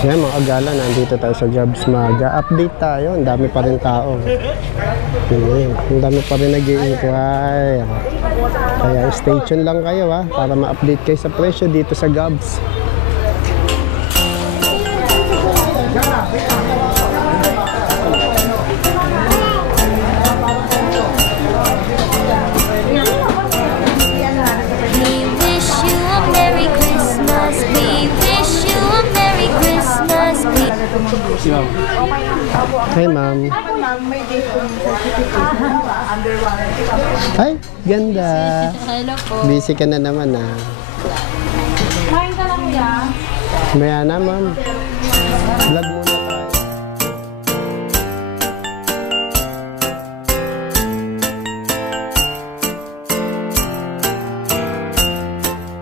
Yan mga agala, nandito tayo sa Gabs. Mag-update tayo, ang dami pa rin tao. Ang dami pa rin nag-i-inquire. Kaya stay tuned lang kayo para ma-update kayo sa presyo dito sa Gabs. Hi, ma'am. Hi, ganda. Hello po. Busy ka na naman Kain ka lang kuya. Maya na, ma'am. Vlog muna tayo.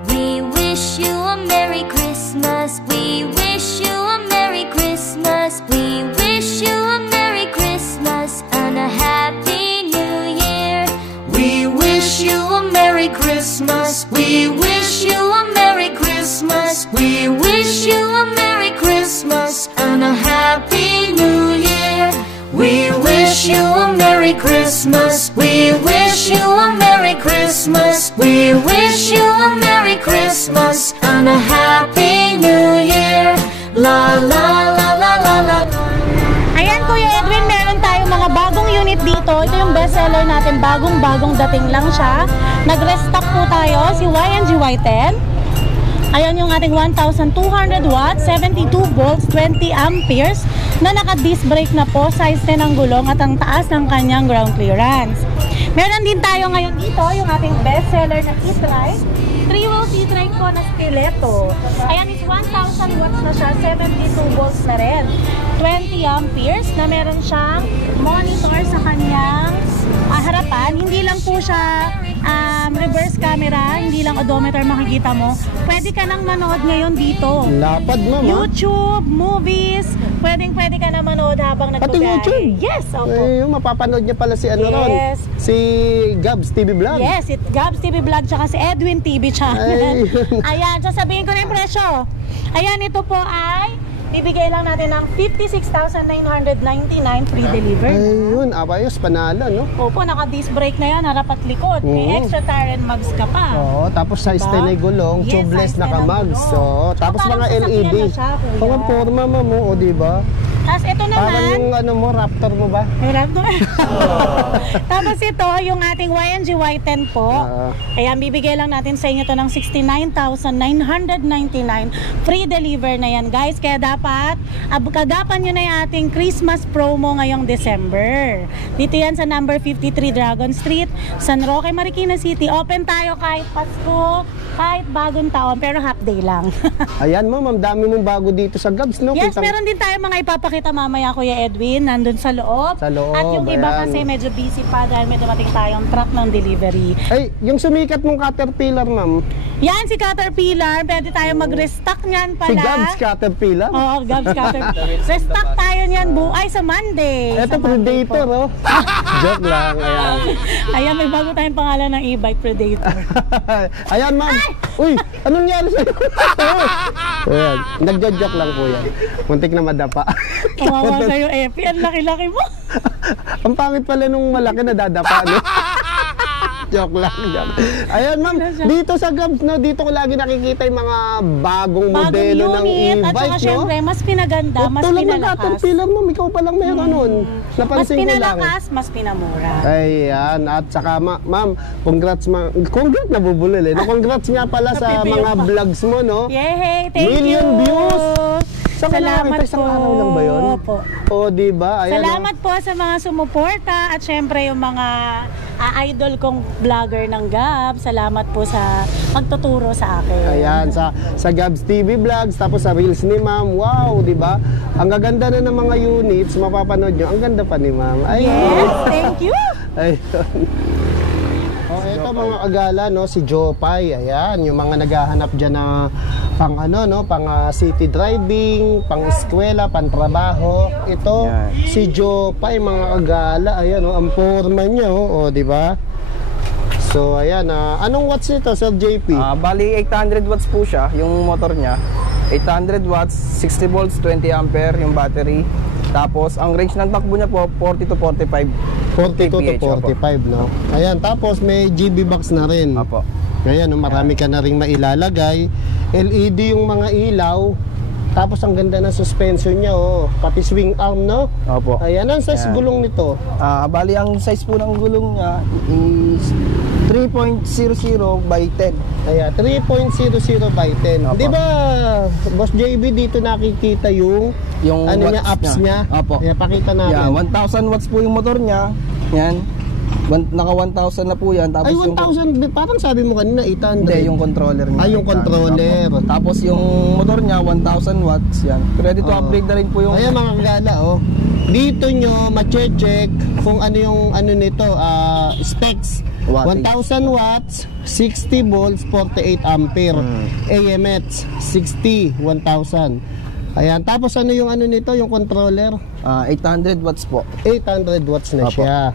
We wish you a Merry Christmas. We wish you a Merry Christmas. We wish you a Merry Christmas and a Happy New Year. We wish you a Merry Christmas. We wish you a Merry Christmas. We wish you a Merry Christmas and a Happy New Year. We wish you a Merry Christmas. We wish you a Merry Christmas. We wish you a Merry Christmas and a Happy New Year. La la la la la la. Ayan Kuya Edwin, meron tayong mga bagong unit dito. Ito yung bestseller natin, bagong dating lang siya. Nag-restock po tayo, si Y&G Y10. Ayan yung ating 1,200 watts, 72 volts, 20 amperes na naka-disc brake na po, size 10 ang gulong at ang taas ng kanyang ground clearance. Meron din tayo ngayon dito yung ating bestseller na e-trike. 3-wheel e-trike po na stiletto. Ayan is 1,000 watts na siya, 72 volts na rin. 20 amperes na meron siyang monitor sa kanyang harapan. Hindi lang po siya reverse camera, hindi lang odometer makikita mo. Pwede ka nang manood ngayon dito. Lapad, ma'am. YouTube, movies, pwede ka na manood habang nagbabiyahe. Pati YouTube? Yes, opo. Yung mapapanood niya pala si ano ron? Yes. Si Gabs TV Vlog. Yes, Gabs TV Vlog tsaka si Edwin TV channel. Ayan, sasabihin ko na yung presyo. Ayan, ito po ay bibigay lang natin ng 56,999 free delivery. Ayun, abayos, panalo, no? Opo, naka-disc brake na yan, harap at likod. May extra tire and mugs ka pa. Oo, tapos size 10 ay gulong, Yes, tubeless size 10 ang naka-mugs. gulong. Oo, tapos parang mga sasakyan LED. na siya, kuya. Pang forma mo, o diba? Tapos ito Parang naman, yung ano mo, Raptor mo ba? tapos ito, yung ating Y&G Y10 po. Kaya bibigay lang natin sa inyo to ng 69,999 free deliver na yan, guys. Kaya dapat kagapan nyo na yung ating Christmas promo ngayong December. Dito yan sa number 53 Dragon Street, San Roque, Marikina City. Open tayo kahit Pasko, kahit bagong taon, pero half day lang. Ayan, ma'am, ang dami mong bago dito sa Gabs, no? Yes, meron din tayo mga ipapakita mamaya, Kuya Edwin, nandun sa loob. Sa loob, At yung iba ayan. kasi medyo busy pa dahil may dumating tayong truck ng delivery. Ay, yung sumikat mong Caterpillar, ma'am. Yan, si Caterpillar. Pwede tayo mag-restock niyan pala. Si Gabs Caterpillar. Oo, Gabs Caterpillar. Restock tayo niyan sa Monday. Ito, Sa Monday Predator, po. oh. Joke lang, ayan. Ayan, may bago tayong pangalan ng e-bike, Predator. Ayan, ma'am. Uy, anong nangyari sa'yo? Ayan, nagjo-joke lang po yan. Muntik na madapa. Kawawa sa'yo, Epi. Ang laki-laki mo. Ang pangit pala nung malaki na dadapa, no? Joke lang. Ayan, ma'am. Dito sa Gabs, no? Dito ko lagi nakikita yung mga bagong modelo ng unit. At saka e-bike, no? syempre, mas pinaganda, mas Tulad ng pinalakas. Caterpillar, ma'am. Ikaw pa lang meron nun. Mas Napansin ko lang. pinalakas, mas pinamura. Ayan, at saka ma'am, congrats congrats, nabubulol eh. No? Congrats nga pala sa Napipiyok mga pa. vlogs mo, no? Yay! Thank Million you! views! Saan ka Salamat nakakita? Isang po. araw lang ba yun? Opo. O, diba? Ayan, Salamat po sa mga sumuporta at syempre yung mga idol kong vlogger ng Gab. Salamat po sa pagtuturo sa akin. Ayan, sa Gabs TV Vlogs, tapos sa Reels ni Ma'am. Wow, di ba? Ang gaganda na ng mga units, mapapanood nyo. Ang ganda pa ni Ma'am. Yes, thank you! Ayun. Oh, ito mga agala, no, si Jopay. Ayan, yung mga naghahanap diyan na pang ano, no, pang city driving, pang eskwela, pang trabaho. Ito si Jopay, mga agala. Ayan, oh, ang forma niya, oh, di ba? So ayan, anong watts nito, Sir JP? Bali 800 watts po siya, yung motor niya. 800 watts, 60 volts, 20 ampere yung battery. Tapos ang range ng takbo niya po 40 to 45. 42 to kph, 45, no? Ayan, tapos may GB box na rin. Apo. Ayan, marami ka na rin mailalagay. LED yung mga ilaw. Tapos ang ganda ng suspension niya, oh. Pati swing arm, no? Opo. Ayan, ang size gulong nito. Bali ang size po ng gulong niya is 3.00 by 10. Ayan, 3.00 by 10. Opo. Di ba, Boss JB, dito nakikita yung ano niya, watts apps niya? Opo. Ayan, pakita natin. Yeah, 1,000 watts po yung motor niya. Yan. Naka 1,000 na po yan. Tapos Ay, 1,000, parang sabi mo kanina, 800. Hindi, yung controller niya. Ay, yung controller. Opo. Tapos yung motor niya, 1,000 watts. Yan. Ready to upgrade na rin po yung... Ayan mga kagala, oh. Dito nyo ma-check kung ano yung ano nito, specs. Wattage. 1,000 watts, 60 volts, 48 ampere. AMH, 60, 1,000. Ayan, tapos ano yung ano nito, yung controller? 800 watts po. 800 watts na Opo. siya.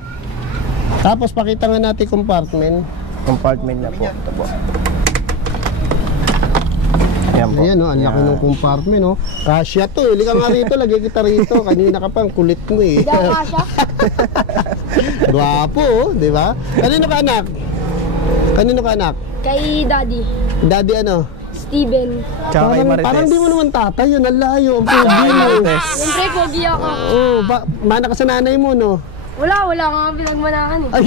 Tapos pakita nga natin compartment. Compartment niya po. Ito po. Ayan po. Ayan, oh, ang laki Yan. ng compartment, oh. Kasya to, hindi ka nga rito, lagay kita rito. Kanina ka pa, ang kulit mo eh. Gwapo, oh, di ba? Kanino ka anak? Kanino ka anak? Kay Daddy, Daddy ano? Steven. Tsaka kay Marites. Parang di mo naman tatay yun, ang layo, ang pogi mo. Siyempre, pogi ako. Oh, mana ka sa nanay mo, no? Wala nga pinagmanakan eh. Ay,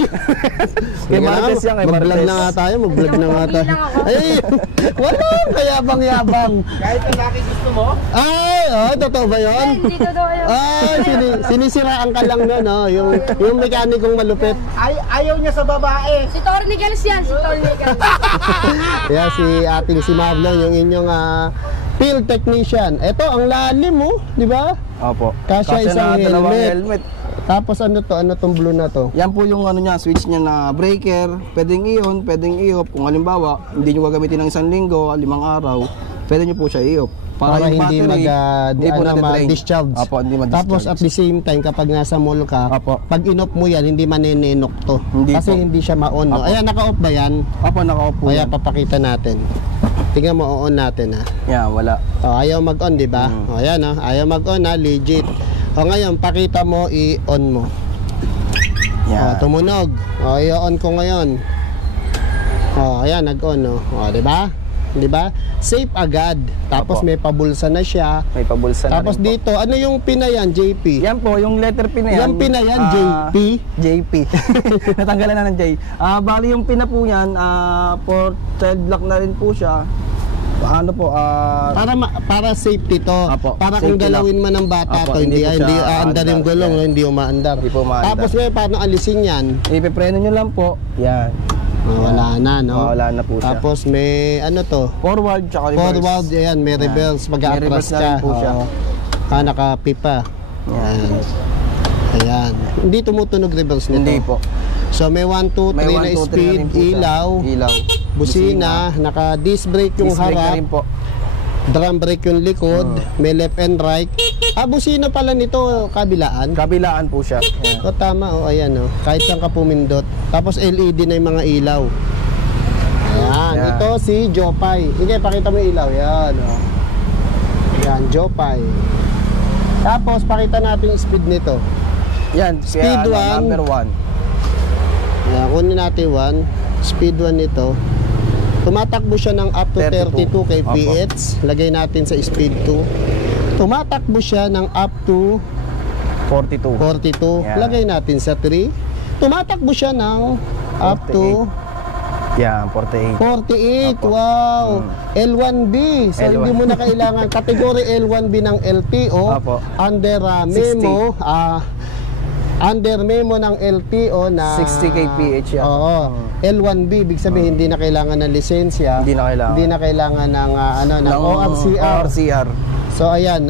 Kay Marites yan, kay mag-vlog Marites. na nga tayo, mag-vlog na nga tayo. Pogi lang ako. Ay, wala, kayabang-yabang. Kahit ang laki gusto mo? Ay, oh, totoo ba yun? Hindi totoo yun. Ay, sinisiraan ka lang na, no? Yung mekanikong malupit. Ayaw niya sa babae. Si Tornigals yan, si Tornigals. Kaya si Marlon, yung inyong field technician. Ito, ang lalim mo, di ba? Opo. Kasya isang na dalawang helmet. Tapos ano to? Ano tong blue na to? Yan po yung ano niya, switch niya na breaker. Pwedeng i-on, pwedeng i-off. Kung halimbawa, hindi niyo gagamitin ng 1 linggo, 5 araw, pwede niyo po siya i-off. Para yung hindi battery, ma-discharge. Apo, hindi ma-discharge. Tapos at the same time, kapag nasa mall ka, Apo. pag in-off mo yan, hindi maninenok to. Hindi Kasi po. hindi siya ma-on. No? Apo. Ayan, naka-off ba yan? Opo, naka-off po Kaya yan. papakita natin. Tingnan mo, on natin ha. Yan, wala. Ayaw mag-on, di ba? Ayan ha, ayaw mag-on ha, legit. Ngayon, pakita mo, i-on mo. Yan. Tumunog. I-on ko ngayon. Ayan, nag-on, no. Di ba? Di ba? Safe agad. Tapos Apo. may pabulsa na siya. May pabulsa na Tapos rin po. dito, ano yung pina yan, JP? Yan po, yung letter P na yan. Yung pina yan, JP? JP. Natanggalan na ng J. Bali yung pina po yan, for child lock na rin po siya. Ano po, Para safety to. Apo, Para kung safety galawin man ng bata Apo, to, hindi hindi po siya aandar yung aandar. gulong, Yan. hindi umaandar. Hindi po umaandar. Tapos ngayon, paano alisin yan? ipipreno nyo lang po. Yan. Wala na, no? Wala na po siya. Tapos may, ano to? Forward, tsaka reverse. Forward, ayan, may reverse. May Mag-atras reverse na ka. rin po siya. Nakapipa. Ayan. Ayan. Hindi tumutunog reverse nito. Hindi po. So may 1, 2, 3 May na 1, 2, 3 na speed, rin po siya. ilaw, Ilaw. busina, naka-disc brake yung Disc brake na harap, rin po. drum brake yung likod, may left and right. Busina pala nito, kabilaan. Kabilaan po siya. Yan. Tama, ayan, kahit saan ka pumindot. Tapos LED na yung mga ilaw. Ayan, Yan. ito si Jopay. Sige, pakita mo yung ilaw. Yan, Yan, Jopay. Tapos, pakita natin yung speed nito. Yan, Speed kaya, one. number 1. Yan, kunin natin 1. Speed 1 nito. Tumatakbo siya ng up to 32 kph. Lagay natin sa speed 2. Tumatakbo siya ng up to 42. 42. Yan. Lagay natin sa 3. Tumatakbo siya ng up to Yan, 48. 48. Wow. L1B. So L1. hindi mo na kailangan category L1B ng LTO. Apo. Under memo under memo ng LTO na 60 kph yan. Oo. L1B ibig sabihin hindi na kailangan ng lisensya. Hindi na kailangan. Hindi na kailangan ng ng ORCR. ORCR. So ayan,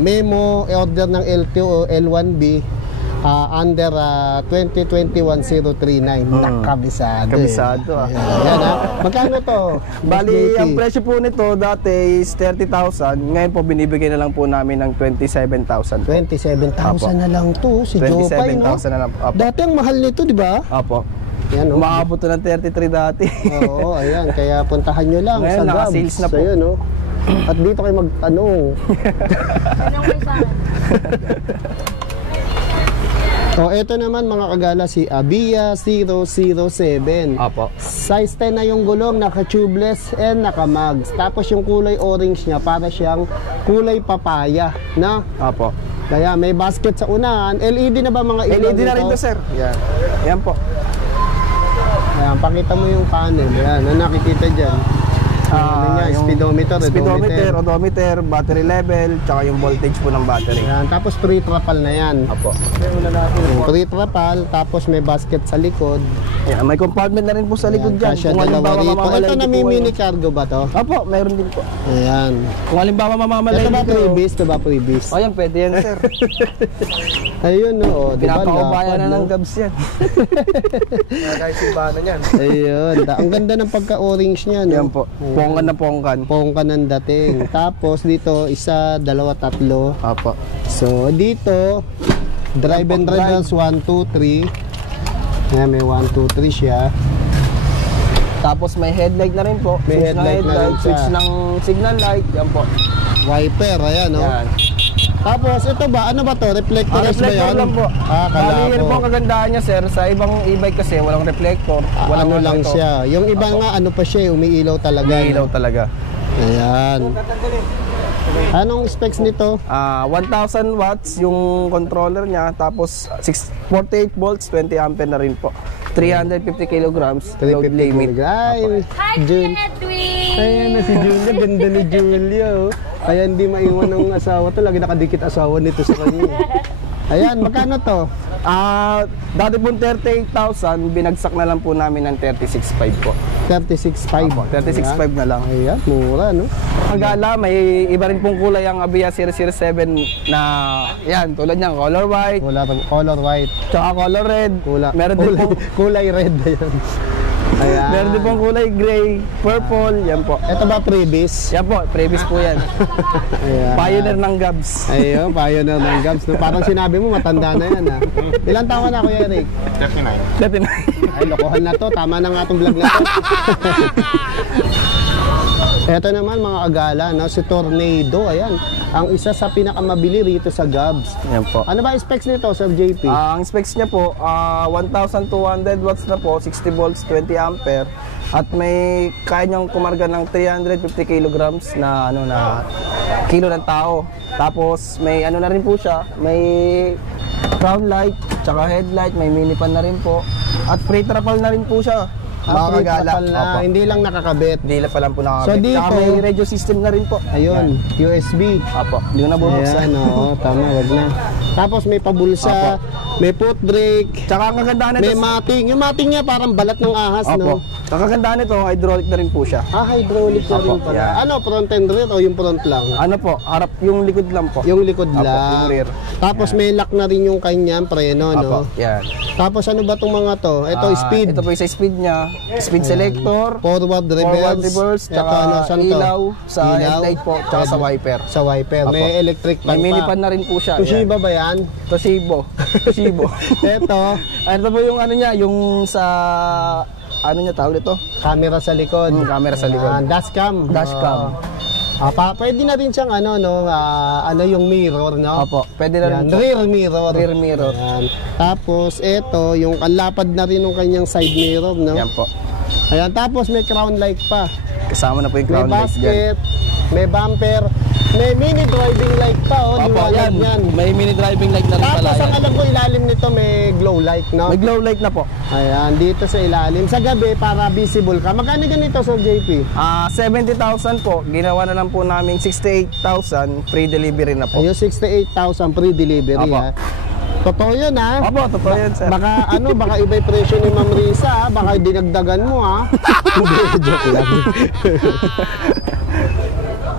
memo order ng LTO L1B under 2021-039. Nakabisado. Kabisado, Ayan, ayan, magkano to? Bali, JP? ang presyo po nito dati is 30,000. Ngayon po binibigay na lang po namin ng 27,000. 27,000 na lang to si Jopay, no? 27,000 na lang. Apo. Dati ang mahal nito, di ba? Apo. Yan, oh. Umaabot to ng 33 dati. Oo, ayan. Kaya puntahan nyo lang Ngayon, sa Gabs. naka-sales na po. Ayun, oh. At dito kayo magtanong. Anong may sa akin? O, eto naman mga kagala, si Abia 007. Apo. Size 10 na yung gulong, naka-tubeless and naka-mags. Tapos yung kulay orange niya, para siyang kulay papaya, na? Apo. Kaya may basket sa unahan. LED na ba mga ilaw LED na rin nito? to, sir. Yan. Yan po. Ayan, pakita mo yung panel. Ayan, ano nakikita dyan? Ano niya, yung speedometer, speedometer, odometer, battery level, tsaka yung voltage po ng battery. Ayan, tapos pre-trapal na yan. Apo. Pre-trapal, tapos may basket sa likod. Yan, may compartment na rin po sa likod dyan. Kasya Kung dalawa halimbawa rito. mamamalay Ito po nami-mini kayo. cargo ba to? Apo, mayroon din po. Ayan. Kung halimbawa mamamalay Ito ba dito. freebies? Ito ba freebies? O yan, pwede yan, sir. Ayun, no. Diba, Pinapaubayan na lapad, ng no? Gabs yan. Kahit simbahan na yan. Ayun. Ang ganda ng pagka-orange niya, no? Yan po. Pongkan na pongkan. Pongka ng dating. Tapos dito, isa, dalawa, tatlo. Apo. So, dito, drive and reverse, 1, 2, 3. Yan, may 1, 2, 3 siya. Tapos may headlight na rin po. May Switch ng headlight na rin siya. switch ng signal light. Yan po. Wiper, ayan, no? Yan. Tapos, ito ba? Ano ba to? Reflectorless ba Reflector yan? lang po. Kala Bali, yun ko. po ang kagandahan niya, sir. Sa ibang e-bike kasi, walang reflector. Walang Ano lang ito. siya. Yung iba nga, ano pa siya, umiilaw talaga. May ilaw no? talaga. Ayan. Anong specs nito? 1,000 watts yung controller niya. Tapos 48 volts, 20 ampere na rin po. 350 kilograms load 350 limit. Ay, Jun. Ayan na si Julia. Ganda ni Julia. Oh. Kaya hindi maiwan ng asawa to. Lagi nakadikit asawa nito sa kanya. Ayan, magkano to? Dati po 38,000, binagsak na lang po namin ng 36,500 po. 36.5. Opo, 36,500 na lang. Ayan, mura, no? Magala, may iba rin pong kulay ang Abia 007 na yan, tulad niyan, color white, Wala pang color white. tsaka color red. Meron din pong kulay red. Ayan. Ayan. meron din pong kulay gray, purple, yan po. Ito ba freebies? Yan po, previous po yan. Ayan. Pioneer ng Gabs. Ayun, pioneer ng Gabs. No? Parang sinabi mo, matanda na yan, ha? Ilang taon na, Kuya Eric? 39. Ay, lokohan na to. Tama na nga itong vlog na to. Ito naman, mga agala, no? Si Tornado. Ayan. Ang isa sa pinakamabili rito sa Gabs. Yan po. Ano ba specs nito, Sir JP? Ang specs niya po, 1,200 watts na po, 60 volts, 20 ampere. At may kaya niyang kumarga ng 350 kilograms na kilo ng tao. Tapos may ano na rin po siya, may crown light, tsaka headlight, may mini pan na rin po. At pre-trapal na rin po siya. Mga kagala. Trapal na, Opo. hindi lang nakakabit. Hindi pa lang po nakakabit. So, dito- Tsaka may radio system na rin po. Ayun, USB. Apo, hindi ko na bubuksan. Ayan, oo, tama, wag na. Tapos may pabulsa, may foot brake, Tsaka ang kagandahan may nito, mating. Yung mating niya parang balat ng ahas, no? Opo. Ang kagandahan nito, hydraulic na rin po siya. Hydraulic na rin Opo, pala. yan. Ano, front and rear o yung front lang? Ano po, harap yung likod lang po. Yung likod Opo, lang. yung rear. Tapos may lock na rin yung kanyang preno, Apo, no? yan. Tapos ano ba tong mga to? Ito, speed. Ito po yung sa speed niya, speed selector, Forward, reverse. tsaka Ito, ano, saan to? ilaw, sa headlight po, tsaka sa wiper. Sa wiper. Apo. May electric pan May mini pa. pan na rin po siya. Toshiba ba yan? Yan. Toshibo. Toshibo. Ito, Ito po yung ano niya, yung sa ano niya tawag ito? camera sa likod. Camera sa likod. Dashcam. Dashcam. Pwede na rin siyang ano, no? Ano yung mirror, no? Opo, pwede na Yan, rin po. rear mirror. Rear mirror. Yan. Tapos, ito, yung kalapad na rin ng kanyang side mirror, no? Yan po. Ayan, tapos may crown light pa. Kasama na po yung May crown lights dyan. basket, may bumper, may mini driving light pa, oh. Opo, liwanag yan. yan. May mini driving light na rin pala Tapos, ang yan. alam ko, ilalim nito may glow light, no? May glow light na po. Ayan, dito sa ilalim. Sa gabi, para visible ka. Magkano ganito, Sir JP? 70,000 po. Ginawa na lang po namin 68,000 free delivery na po. Ayun, 68,000 free delivery, Opo. ha? Totoo yun, ha? Opo, totoo yan, sir. Baka baka iba yung presyo ni Ma'am Risa, ha? Baka dinagdagan mo, ha? Hindi, joke lang.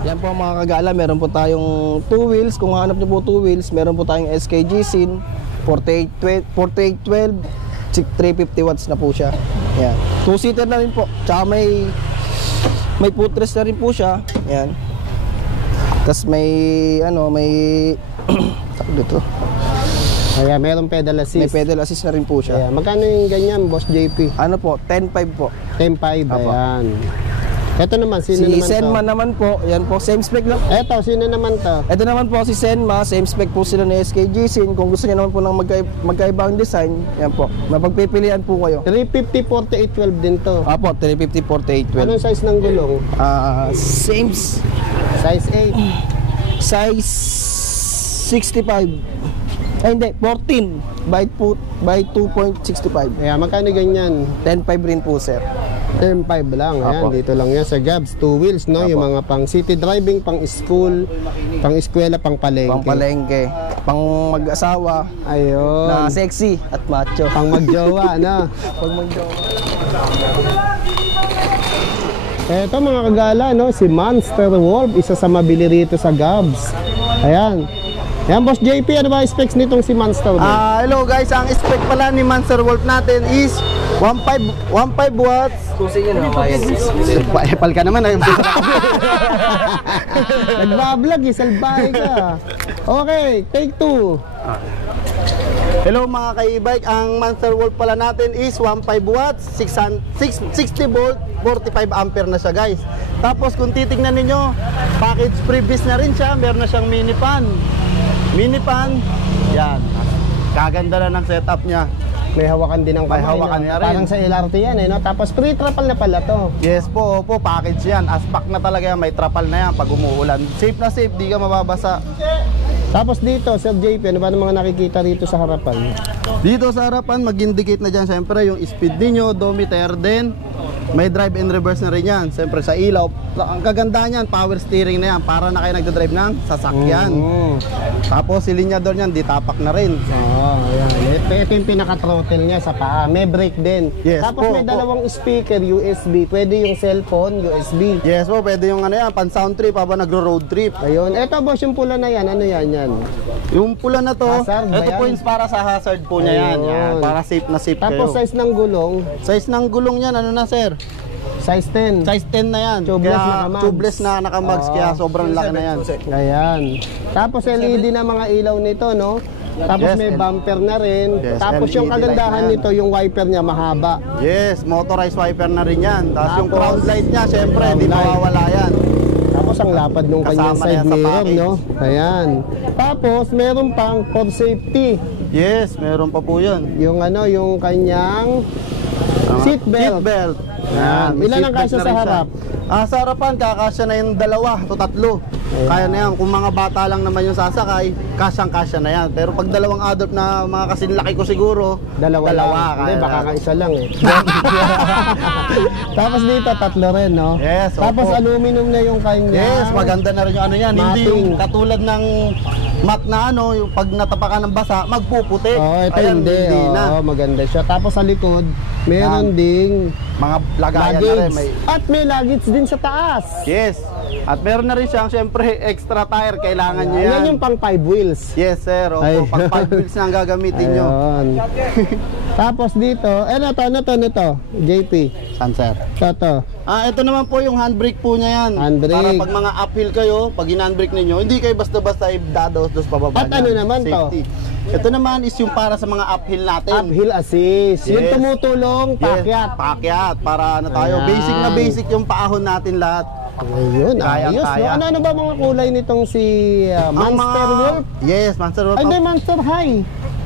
Yan po mga kagala, meron po tayong 2 wheels. Kung hanap niyo po 2 wheels, meron po tayong SKG Sin 4812, 350 watts na po siya. Yan. 2-seater na rin po. Tsaka may footrest na rin po siya. Yan. Tapos may tawag dito. Ayan, merong pedal May assist. pedal assist na rin po siya. Ayan, magkano yung ganyan, Boss JP? Ano po, 10.5 po. 10.5, Apo. ayan. Ito naman, sino Si naman Senma to? naman po, yan po, same spec lang. Ito, sino naman to? Ito naman po si Senma, same spec po sila ni SKG Sin. Kung gusto niyo naman po ng magkaibang design, yan po. Mapagpipilian po kayo. 350, 48, 12 din to. Apo, 350, 48, 12. Anong size ng gulong? Same Size 8. size 65. Ay hindi, 14 by 2.65. Ayan, magkano ganyan? 10.5 rin po, sir. 10.5 lang. Ayan, Apo. dito lang yan sa Gabs. 2 wheels, no? Yung mga pang city driving, pang school, pang eskwela, pang palengke. Pang palengke, pang mag-asawa, Ayun. na sexy at macho. Pang magjowa, no? Pag mag-jowa. Eto mga kagala, no? Si Monster Wolf, isa sa mabili rito sa Gabs. Ayan. Ayan, Boss JP, ano ba specs nitong si Monster Wolf? Hello guys, ang spec pala ni Monster Wolf natin is 15 watts. Susi nyo na, Epal ka naman. Nagbablog, salbahe ka. Okay, take 2. Hello mga ka-e-bike, ang Monster Wolf pala natin is 15 watts, 60 volt, 45 ampere na siya guys. Tapos kung titignan ninyo, package previous na rin siya, meron na siyang mini fan. Mini fan, yan. Kaganda na ng setup niya. May hawakan din ng kamay. May hawakan no? na rin. Parang sa LRT yan, eh, no? Tapos pre-trapal na pala to. Yes po, opo, package yan. Aspak na talaga yan, may trapal na yan pag umuulan. Safe na safe, di ka mababasa. Tapos dito, Sir JP, ano ba ang mga nakikita rito sa harapan? Dito sa harapan, mag-indicate na dyan siyempre yung speed ninyo, odometer din. May drive and reverse na rin yan. Siyempre sa ilaw, ang kagandahan yan, power steering na yan para na kayo nagdadrive ng sasakyan. Tapos si linyador niyan, ditapak na rin. Oo, ayan. Ito yung pinaka-throttle niya sa paa. May brake din. Yes, Tapos po, may po. dalawang speaker, USB. Pwede yung cellphone, USB. Yes po, pwede yung ano yan, pan sound trip habang nagro-road trip. Ayun. Ito, boss, yung pula na yan. Ano yan? Yung pula na to, Hazard ba ito po yan? yung para sa hazard po niya yan. Ayun. Yan. Para safe na safe Tapos kayo. size ng gulong, Size ng gulong niyan, ano na sir? size 10. Size 10 na yan. Tubeless Kaya naka-mags. tubeless na naka-mags, Oo. kaya sobrang laki na yan. Ayan. Tapos LED na mga ilaw nito, no? Tapos Yes, may bumper na rin. Yes, Tapos yung LED light kagandahan na yan. nito, yung wiper niya mahaba. Yes, motorized wiper na rin yan. Tapos yung Tapos, crown light niya, syempre, crown hindi light. mawawala yan. Tapos ang lapad nung kanyang Kasama na side yan sa mirror, package. no? Ayan. Tapos meron pang for safety. Yes, meron pa po yun. Yung ano, yung kanyang seat belt. Seatbelt. Yan. May Ilan ang seatbelt kasya na sa rin siya. harap? Sa harapan, kakasya na yung 2 to 3. Kaya na yan. Kung mga bata lang naman yung sasakay, kasyang-kasya na yan. Pero pag dalawang adult na mga kasinlaki ko siguro, Dalawa lang. Hindi, kaya baka na. ka isa lang eh. Tapos dito, 3 rin, no? Yes, Tapos opo. aluminum na yung kanya. Yes, maganda na rin yung ano yan. Hindi Mating. yung katulad ng mat na ano, yung pag natapakan ng basa, magpuputi. Oo, ito Ayan, hindi. na. Oo, maganda siya. Tapos sa likod, meron ding Mga lagayan na rin. luggage. May... At may luggage din sa taas. Yes. At meron na rin siyang, syempre, extra tire. Kailangan nyo yan. Yan yung pang 5 wheels. Yes, sir. Opo, Ay. pag 5 wheels na ang gagamitin nyo. Ayun. Tapos dito, ano to, JP. Saan, sir? Ito. Ito naman po yung handbrake po niya yan. Handbrake. Para pag mga uphill kayo, pag in-handbrake ninyo, hindi kayo basta-basta ibdados dos pababa At ano naman to? Safety. Ito naman is yung para sa mga uphill natin. Uphill assist. Yung Yes. tumutulong, pakyat. Yes, pakyat. Para ano tayo, Ayan. basic na basic yung paahon natin lahat. Ayun, Kayang ayos. kaya. No? Ano ba mga kulay nitong si Ang Monster mga- Wolf? Yes, Monster Wolf. Ay, hindi, Monster High.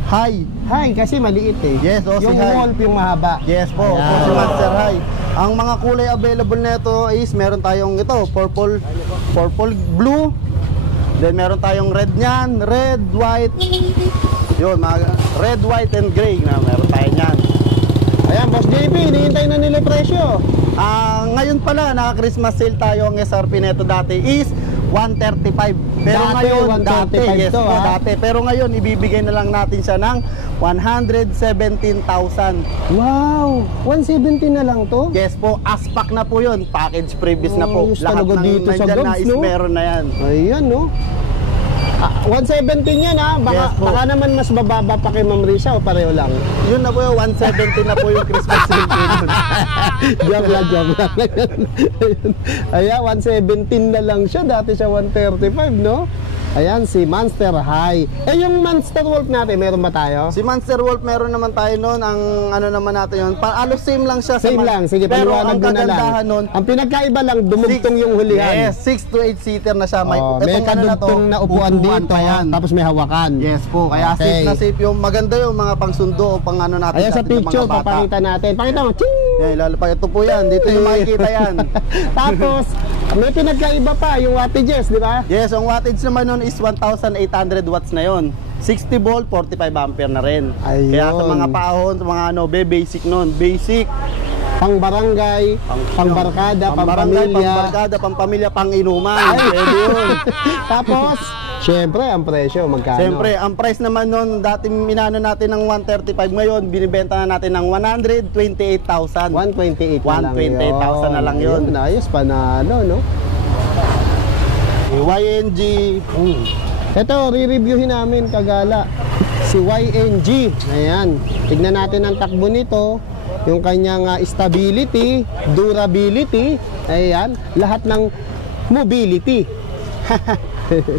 High. High, kasi maliit eh. Yes, si Yung High. Wolf, yung mahaba. Yes po, Ayan. po si Monster High. Ang mga kulay available nito is meron tayong ito, purple blue. Then meron tayong red niyan, red, white. Yun, mga red, white and gray na meron tayo niyan. Ayan, Boss JP, hinihintay na nila yung presyo. Ngayon pala, naka-Christmas sale tayo. Ang SRP nito dati is 135. Pero Dati, ngayon, 135 yes to, po, ha? dati. Pero ngayon, ibibigay na lang natin siya ng 117,000. Wow, 170 na lang to? Yes po, aspak na po yun. Package previous na po. Ayos Lahat talaga ng dito sa nandyan na Gabs, is no? meron na yan. Ayan, no? 117 yan, ha? Yes po. Baka naman mas bababa pa kay Ma'am Risa o pareho lang. Yun na po yung 170 na po yung Christmas sale po yun. Joke lang. Ayan, 117 na lang siya. Dati siya 135, no? Ayan, si Monster High. Eh, yung Monster Wolf natin, meron ba tayo? Si Monster Wolf, meron naman tayo noon. Ang ano naman natin yun, alos same lang siya. Same lang, sige, pero paliwanag ang mo na lang. kagandahan nun, Ang pinagkaiba lang, dumugtong yung hulihan. yes, 6 to 8 seater na siya. May itong kadugtong na upuan dito, pa yan. tapos may hawakan. Yes po, kaya Okay. safe na safe yung maganda yung mga pangsundo o pang ano natin. Ayan sa atin, yung picture, mga bata. papakita natin. Pakita mo, ching! Yan, lalo pa ito po yan. Dito yung makikita yan. Tapos, may pinagkaiba pa, yung wattages, di ba? Yes, ang wattage naman nun is 1,800 watts na yon. 60 volt, 45 ampere na rin. Ayun. Kaya sa mga paahon, sa mga ano, basic nun. Basic, Pang barangay, pang barkada, pang barangay, pamilya. pang barkada, pang pamilya, pang inuman. Pwede yun. Tapos, syempre, ang presyo, magkano? Siyempre, ang price naman nun, dati minano natin ng 135, ngayon binibenta na natin ng 128,000. 128 na lang 128,000 na lang yun. Ayun, ayos, panalo, no? YNG. Ito, re-reviewin namin, kagala. Si YNG. Ayan. Tignan natin ang takbo nito. Yung kanyang stability, durability. Ayan. Lahat ng mobility.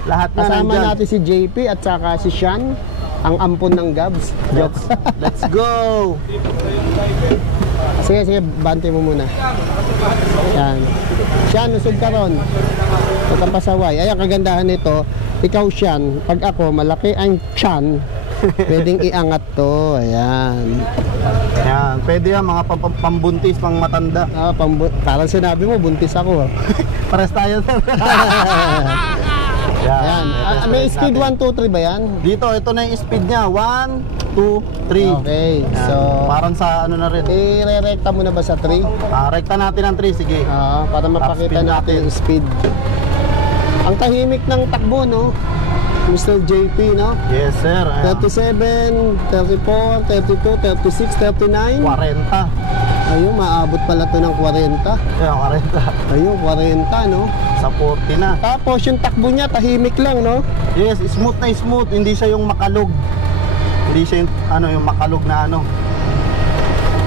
Lahat na Kasama nandyan. natin si JP at saka si Sean. Ang ampon ng Gabs. Jokes. Let's go! Sige, sige, bante mo muna. Yan. Sean, usog ka ron. Huwag kang pasaway. Ayan, kagandahan nito. Ikaw, Sean. Pag ako, malaki ang Sean. Pwedeng iangat to. Ayan. Yan, pwede yan, mga pambuntis, pang matanda. Ah, parang sinabi mo, buntis ako. Pares tayo. Ayan. May speed 1, 2, 3 ba yan? Dito, ito na yung speed niya. 1, 2, 3. Okay. Yan. So, Parang sa ano na rin. i-re-recta mo na ba sa 3? Rekta natin ang 3, sige. Para mapakita speed natin natin. yung speed. Ang tahimik ng takbo, no? Mr. JP, no? Yes, sir. Ayan. 37, 34, 32, 36, 39. 40. Ayun, maabot pala to ng 40. Ayan, 40. Ayun, 40, no? Sa 40 na. Tapos yung takbo niya, tahimik lang, no? Yes, smooth na smooth. Hindi siya yung makalog. Hindi siya yung, yung makalog na ano.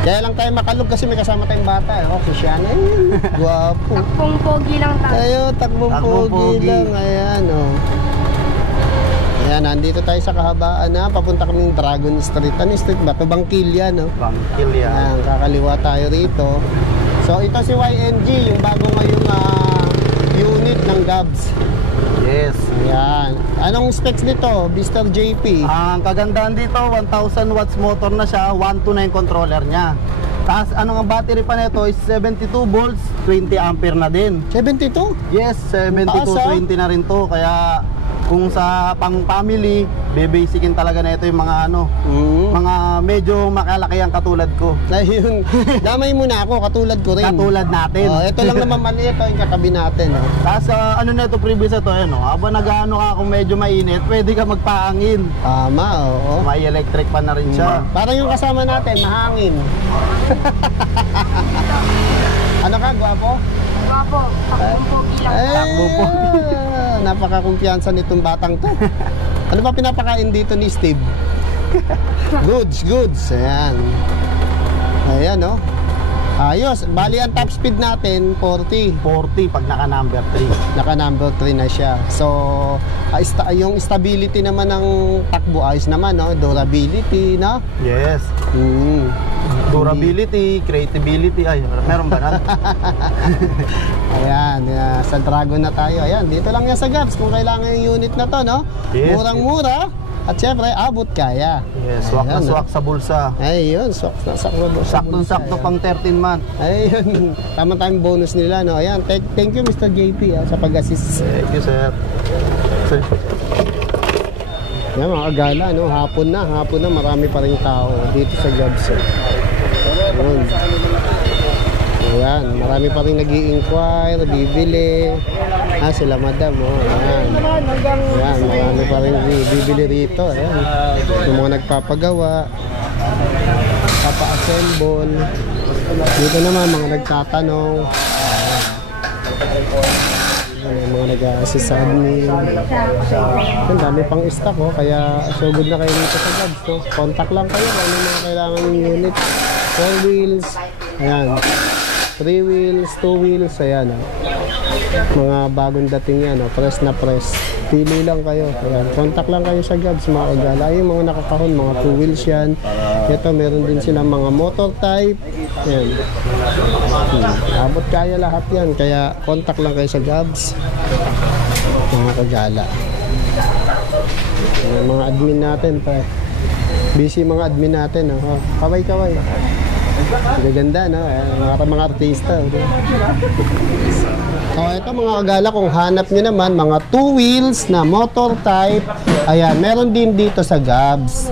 Kaya lang tayo makalog kasi may kasama tayong bata. Oh, si Shana, ayun. Guwapo. Takpong pogi lang tayo. Ayun, takbong Takbong pogi pogi. lang. Ayan, oh. Ayan, nandito tayo sa kahabaan na. Papunta kami ng Dragon Street. Ano street ba? Pabangkilya, no? Bangkil yan. Ayan, kakaliwa tayo rito. So, ito si YNG, yung bago ngayong unit ng Gabs. Yes. Ayan. Anong specs nito, Mr. JP? Ang kagandahan dito, 1,000 watts motor na siya, 1 to 9 controller niya. Tapos ang battery pa nito is 72 volts, 20 ampere na din. 72? Yes, 72, Taas, 20 na rin to. Kaya kung sa pang family, bebasicin talaga na ito yung mga mga medyo makalakihan katulad ko. Ayun. Damay mo na ako, katulad ko rin. Katulad natin. Oh, ito lang naman maliit, yung katabi natin. Oh. Tapos ano na ito, previous ito, habang nag-ano ka kung medyo mainit, pwede ka magpaangin. Tama, oo. May electric pa na rin siya. Parang yung kasama natin, mahangin. Ano ka, gwapo? Gwapo, takpong pogi lang. Takbo po. Napaka-kumpiyansa nitong batang to. Ano ba pinapakain dito ni Steve? Goods, goods. Ayan. Ayan, no? Ayos. Bali, ang top speed natin, 40. 40 pag naka number 3. Naka number 3 na siya. So, yung stability naman ng takbo, ayos naman, no? Durability, no? Yes. Durability, creativity. Ay, meron ba na? Ayan, sa Dragon na tayo. Ayan, dito lang yan sa Gabs kung kailangan yung unit na to, no? Yes. Murang-mura. At syempre, abot kaya. Yes, swak na Ayan, swak sa bulsa. Ayun, swak na swak. Saktong-sakto pang 13 month. Ayun, tama-tama bonus nila, no? Ayan, thank you Mr. JP sa pag-assist. Thank you, sir. Yan, mga kagala, no? Hapon na, marami pa rin tao dito sa Gabs. Ayun. Ayan, marami pa rin nag-i-inquire, bibili. Sila madam, oh. Ayan. Ayan, marami pa rin bibili rito. Ayan. Yung mga nagpapagawa, papa-assemble. Dito naman, mga nagtatanong. Ayan, yung mga nag-a-assist sa admin. Ang dami pang stock, oh. Kaya so good na kayo dito sa Gabs, no? Contact lang kayo kung ano mga kailangan ng unit. 4 wheels. Ayan. 3 wheels, 2 wheels, ayan o. Mga bagong dating yan o, press na press. Pili lang kayo. Ayan, contact lang kayo sa Gabs mga kagala. Ay, yung mga nakakahon, mga 2 wheels yan. Ito, meron din silang mga motor type. Ayan. Abot kaya lahat yan. Kaya contact lang kayo sa Gabs mga kagala. Ayan, mga admin natin pa. Busy mga admin natin. Oh. Kaway-kaway. Gaganda, no? Mga artista. Okay? So, ito mga kagala, kung hanap nyo naman, mga 2 wheels na motor type, ayan, meron din dito sa Gabs.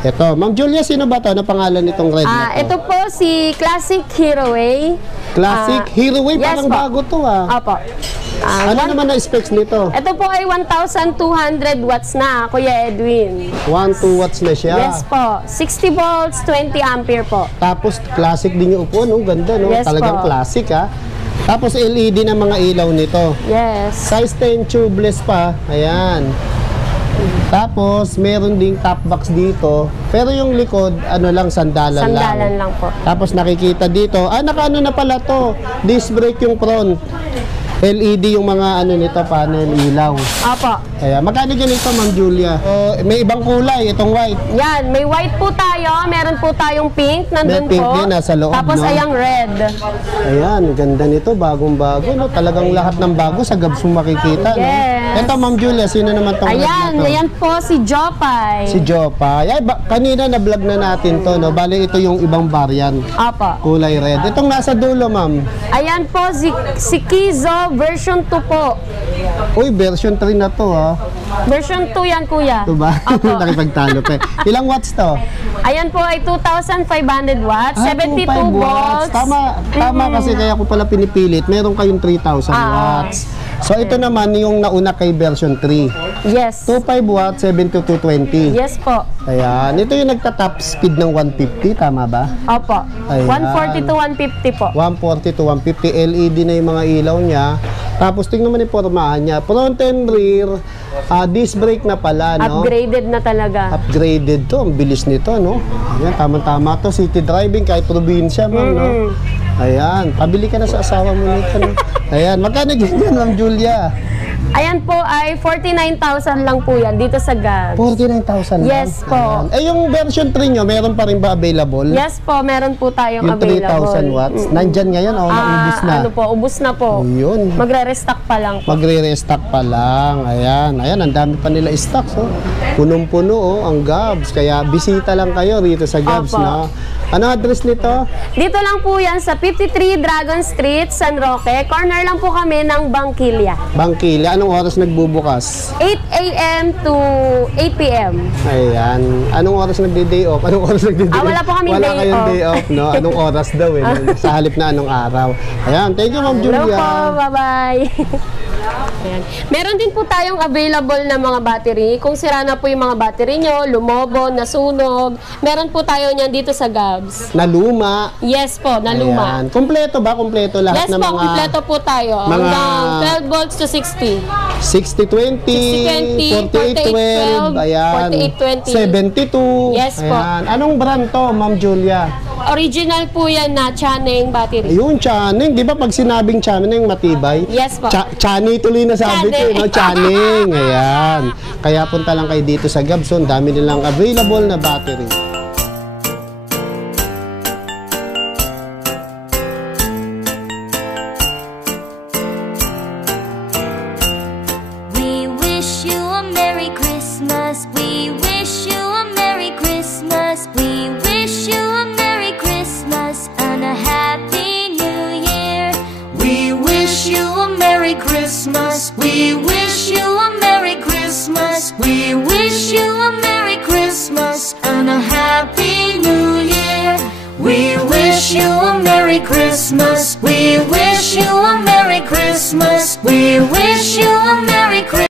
Ito, Ma'am Julia, sino ba to? Ano pangalan nitong red na to? Ito po si Classic Heroaway. Classic Heroaway, yes parang po. bago to Opo. Ano naman na specs nito? Ito po ay 1,200 watts na, Kuya Edwin. 1-2 watts na siya. Yes po. 60 volts, 20 ampere po. Tapos classic din yung upuan, no? Ganda, no? Yes Talagang po. classic, ha? Tapos LED na mga ilaw nito. Yes. Size 10 tubeless pa. Ayan. Tapos, meron ding top box dito. Pero yung likod, ano lang, sandalan lang. Sandalan lang po. Tapos nakikita dito, naka-ano na pala to. Disc brake yung front. LED yung mga ano nito, panel, ilaw. Opo. Kaya, magkano ganito, Ma'am Julia? May ibang kulay, itong white. Yan, may white po tayo, meron po tayong pink, nandun May pink po. din, nasa loob, Tapos no? ayang red. Ayan, ganda nito, bagong-bago, no? Talagang lahat ng bago sa Gabs mo makikita, Yes. no? Ito, Ma'am Julia, sino naman tong red Ayan, na to? ayan po si Jopay. Si Jopay. Ay, kanina na-vlog na natin to, no? Bale, ito yung ibang variant. Opo. Kulay red. Itong nasa dulo, ma'am. Ayan po si Kizo version 2 po. Uy, version 3 na to, ha? Version 2 yan, kuya. Ito ba? Opo. Nakipagtalo pa. Ilang watts to? Ayan po ay 2,500 watts, 72 2.5 volts. Tama kasi kaya ko pala pinipilit. Meron kayong 3,000 watts. So, ito naman yung nauna kay version 3. Yes. 2.5 watts, 72220. Yes po. Ayan. Ito yung nagta-top speed ng 150, tama ba? Opo. Ayan. 140 to 150 po. 140 to 150 LED na yung mga ilaw niya. Tapos tingnan mo yung pormahan niya. Front and rear, disc brake na pala, no? Upgraded na talaga. Upgraded to. Ang bilis nito, no? Ayan, tama-tama to. City driving kahit probinsya, ma'am, no? Ayan. Pabili ka na sa asawa mo nito, no? Ayan. Magkano ganyan, Ma'am Julia? Ayan po ay 49,000 lang po yan dito sa Gabs. 49,000 lang? Yes po. Ayan. Yung version 3 nyo, meron pa rin ba available? Yes po, meron po tayong Yung available. 3,000 watts. Nandyan ngayon, naubos na. Ano po, ubos na po. Yun. Magre-restock pa lang po. Magre-restock pa lang. Ayan. Ayan, ang dami pa nila stocks. Oh. Punong-puno, ang Gabs. Kaya bisita lang kayo rito sa Gabs, Opo. no? Ano address nito? Dito lang po yan sa 53 Dragon Street, San Roque. Corner lang po kami ng Bangkilya. Bangkila. Anong oras nagbubukas? 8 a.m. to 8 p.m. Ayan. Anong oras nagde-day off? Anong oras nagde-day off? Wala po kaming Wala day kayong off. day off, no? Anong oras daw, eh? Sa halip na anong araw. Ayan. Thank you, Ma'am Hello Julia. po, bye-bye. Ayan. Meron din po tayong available na mga battery. Kung sira na po yung mga battery nyo, lumobo, nasunog, meron po tayo niyan dito sa Gabs. Na luma. Yes po, na luma. Ayan. Kompleto ba? Kompleto lahat Yes na po, mga... kompleto po tayo. mga- Hanggang 12 volts to 60. 60-20, 48-12, 48-12, ayan, 48-20. 72. Yes po. Ayan. Anong brand to, Ma'am Julia? Original po yan na Chaneng battery. Ayun, Channing. Di ba pag sinabing Channing, matibay? Yes po. Chani tuloy na sabi ko, Channing. no? Channing. Ayan. Kaya punta lang kayo dito sa Gabson. Dami nilang available na battery. We wish you a Merry Christmas. We wish you a Merry Christmas. We wish you a Merry Christmas and a Happy New Year. We wish you a Merry Christmas. We wish you a Merry Christmas. We wish you a Merry Christmas and a Happy New Year. We wish you a Merry Christmas. We wish you a Merry Christmas. We wish you a Merry Christmas.